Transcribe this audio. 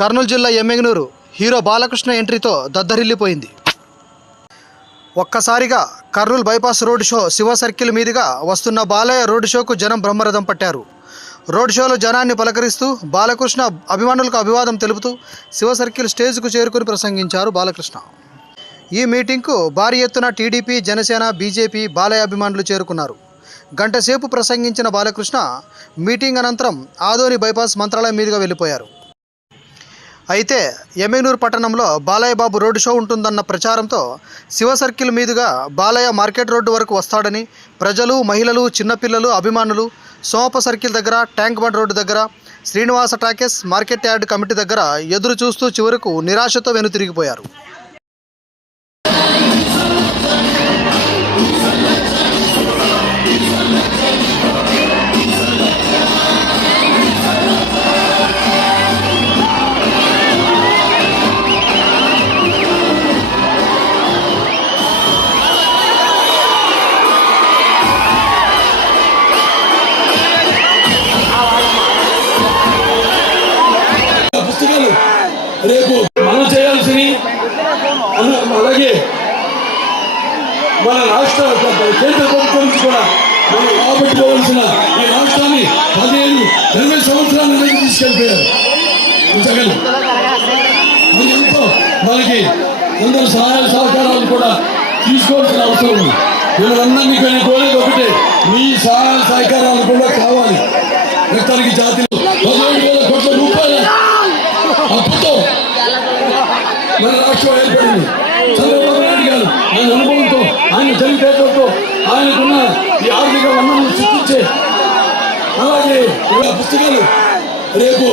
కర్నూలు జిల్లా ఎమ్మెగనూరు హీరో బాలకృష్ణ ఎంట్రీతో దద్దరిల్లిపోయింది. ఒక్కసారిగా Kurnool bypass road show Shiva circle మీదుగా వస్తున్న బాలయ్య రోడ్ షోకు జనం బ్రహ్మరథం పట్టారు. రోడ్ షోలో జనాన్ని పలకరిస్తూ బాలకృష్ణ అభిమానులకు అభివాదం తెలుపుతూ శివ సర్కిల్ స్టేజ్కు చేరుకుని ప్రసంగించారు బాలకృష్ణ. ఈ మీటింగ్కు భారీ ఎత్తున టీడీపీ, జనసేన, బీజేపీ, బాలయ్య అభిమానులు చేరుకున్నారు. గంట సేపు ప్రసంగించిన బాలకృష్ణ మీటింగ్ అనంతరం ఆదోని బైపాస్ మంత్రాలయం మీదుగా వెళ్ళిపోయారు. అయితే ఎమ్మెగనూరు పట్టణంలో బాలయ్య బాబు రోడ్ షో ఉంటుందన్న ప్రచారంతో శివ సర్కిల్ మీదుగా బాలయ్య మార్కెట్ రోడ్డు వరకు వస్తాడని ప్రజలు, మహిళలు, చిన్నపిల్లలు, అభిమానులు సోమప సర్కిల్ దగ్గర, ట్యాంక్ బండ్ రోడ్డు దగ్గర, Srinivasa talkies, market yard committee దగ్గర ఎదురు చూస్తూ చివరకు నిరాశతో వెనుతిరిగిపోయారు. రేపు మనం చేయాల్సిన అలాగే మన రాష్ట్ర కేంద్ర ప్రభుత్వం నుంచి కూడా మనం రాబట్టుకోవాల్సిన ఈ రాష్ట్రాన్ని 15-20 సంవత్సరాల నుంచి తీసుకెళ్ళిపోయారు. అది ఎంతో మనకి అందరూ సహాయ సహకారాలు కూడా తీసుకోవాల్సిన అవసరం ఉంది. వీళ్ళందరినీ కానీ కోరేది ఒకటే, మీ సహాయ సహకారాలు కూడా కావాలి. రక్తానికి జాతిలో 17,000 కోట్ల రూపాయల అప్పుతో మన రాష్ట్రం ఏర్పడింది. చంద్రబాబు నాయుడు గారు ఆయన అనుభవంతో, ఆయన తెలివితేటలతో, ఆయనకున్న ఈ ఆర్థిక వనరులను సృష్టించే అలాగే పుస్తకాలు రేపు